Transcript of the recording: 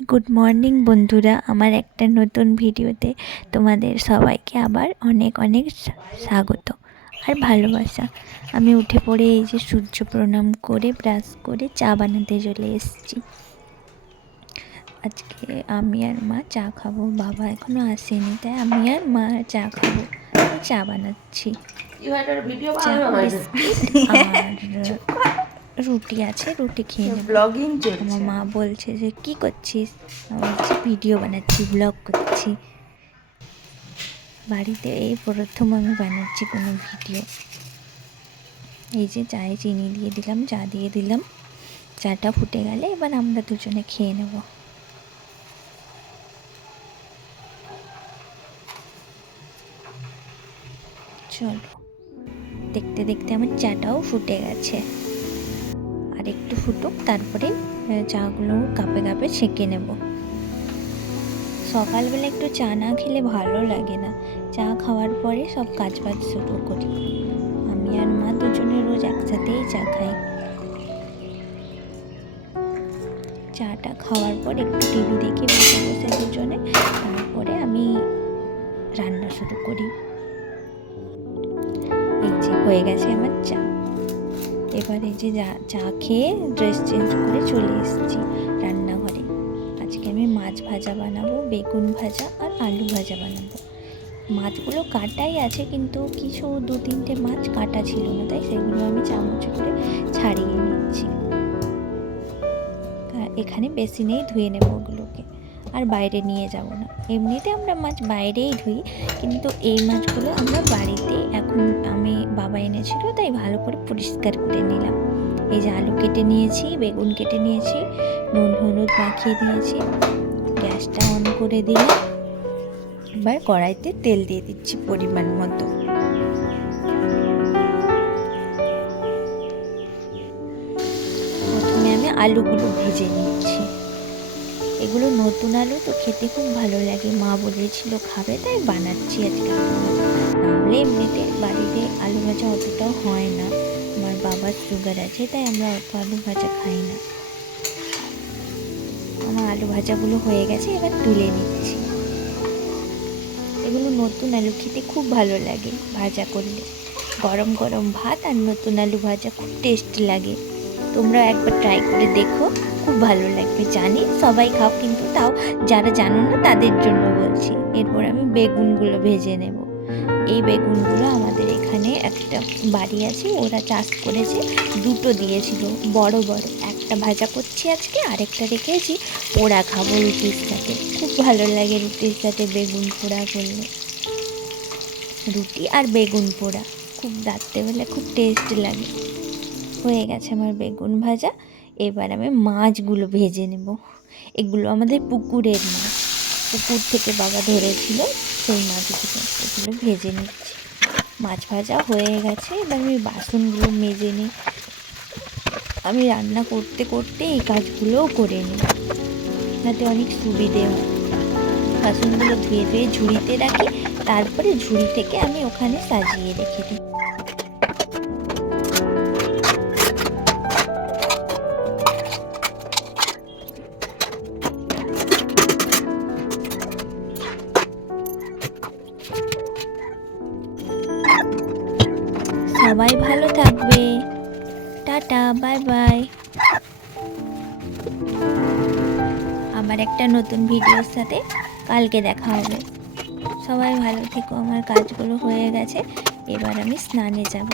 Good morning বন্ধুরা, আমার একটা নতুন ভিডিওতে তোমাদের সবাইকে আবার অনেক অনেক স্বাগত আর ভালোবাসা। আমি উঠে পড়ে এই যে সূর্য প্রণাম করে ব্রাশ করে চা বানাতে চলে এসেছি। আজকে আমি আর মা চা খাবো, বাবা এখনো আসেনি, তাই আমি আর মা চা খাবো। চা বানাচ্ছি, চা বিস্কিট আর রুটি আছে, রুটি খেয়ে নেব। ব্লগিং চলছে। আমার মা বলছে যে কি করছিস? আমি বলছি ভিডিও বানাচ্ছি, ব্লগ করছি। বাড়িতে এই প্রথম আমি বানাচ্ছি কোনো ভিডিও। এই যে চায়ে চিনি দিয়ে দিলাম, চা দিয়ে দিলাম, চাটা ফুটে গেলে এবার আমরা দুজনে খেয়ে নেব। চলো, দেখতে দেখতে আমার চাটাও ফুটে গেছে। আর একটু ফুটুক, তারপরে চাগুলো কাপে কাপে ছেঁকে নেব। সকালবেলা একটু চা না খেলে ভালো লাগে না। চা খাওয়ার পরে সব কাজ বাজ শুরু করি। আমি আর মা দুজনে রোজ একসাথেই চা খাই। চাটা খাওয়ার পর একটু টিভি দেখে বসে বসে দুজনে, তারপরে আমি রান্না শুরু করি। এই যে হয়ে গেছে আমার চা। এবার এই যে চা খেয়ে ড্রেস চেঞ্জ করে চলে এসেছি রান্নাঘরে। আজকে আমি মাছ ভাজা বানাবো, বেগুন ভাজা আর আলু ভাজা বানাবো। মাছগুলো কাটাই আছে, কিন্তু কিছু 2-3টে মাছ কাটা ছিল না, তাই সেগুলো আমি চামচ করে ছাড়িয়ে নিচ্ছি। এখানে বেসিনেই ধুয়ে নেব ওগুলোকে, আর বাইরে নিয়ে যাব না। এমনিতে আমরা মাছ বাইরেই ধুই, কিন্তু এই মাছগুলো আমরা বাড়িতে এখন বাবা এনেছিল, তাই ভালো করে পরিষ্কার করে নিলাম। এই যে আলু কেটে নিয়েছি, বেগুন কেটে নিয়েছি, নুন হলুদ মাখিয়ে দিয়েছি। গ্যাসটা অন করে দিলাম। এবার কড়াইতে তেল দিয়ে দিচ্ছি পরিমাণ মতো। প্রথমে আমি আলুগুলো ভেজে নিচ্ছি। এগুলো নতুন আলু তো, খেতে খুব ভালো লাগে। মা বলেছিল খাবে, তাই বানাচ্ছি আজকে। নাহলে এমনিতে বাড়িতে আলু ভাজা অতটাও হয় না। আমার বাবার সুগার আছে, তাই আমরা অত আলু ভাজা খাই না। আমার আলু ভাজাগুলো হয়ে গেছে, এবার তুলে নিচ্ছি। এগুলো নতুন আলু, খেতে খুব ভালো লাগে ভাজা করলে। গরম গরম ভাত আর নতুন আলু ভাজা খুব টেস্ট লাগে। তোমরা একবার ট্রাই করে দেখো, খুব ভালো লাগবে। জানি সবাই খাও, কিন্তু তাও যারা জানো না তাদের জন্য বলছি। এরপর আমি বেগুনগুলো ভেজে নেব। এই বেগুনগুলো আমাদের এখানে একটা বাড়ি আছে, ওরা চাষ করেছে, দুটো দিয়েছিল বড় বড়। একটা ভাজা করছি আজকে, আরেকটা রেখেছি পোড়া খাবো রুটির সাথে। খুব ভালো লাগে রুটির সাথে বেগুন পোড়া করলে। রুটি আর বেগুন পোড়া খুব রাত্রেবেলা খুব টেস্ট লাগে। হয়ে গেছে আমার বেগুন ভাজা। এবার আমি মাছগুলো ভেজে নেব। এগুলো আমাদের পুকুরের মাছ, পুকুর থেকে বাবা ধরেছিল সেই মাছগুলো। এগুলো ভেজে নিচ্ছি। মাছ ভাজা হয়ে গেছে, এবার আমি বাসনগুলো মেজে নিই। আমি রান্না করতে করতে এই কাজগুলোও করে নিই, যাতে অনেক সুবিধে হয়। বাসনগুলো ধুয়ে ধুয়ে ঝুড়িতে রাখি, তারপরে ঝুড়ি থেকে আমি ওখানে সাজিয়ে রেখে দিই। সবাই ভালো থাকবে। Tata, bye bye. আবার একটা নতুন ভিডিওর সাথে কালকে দেখা হবে। সবাই ভালো থেকো। আমার কাজগুলো হয়ে গেছে, এবার আমি স্নানে যাব।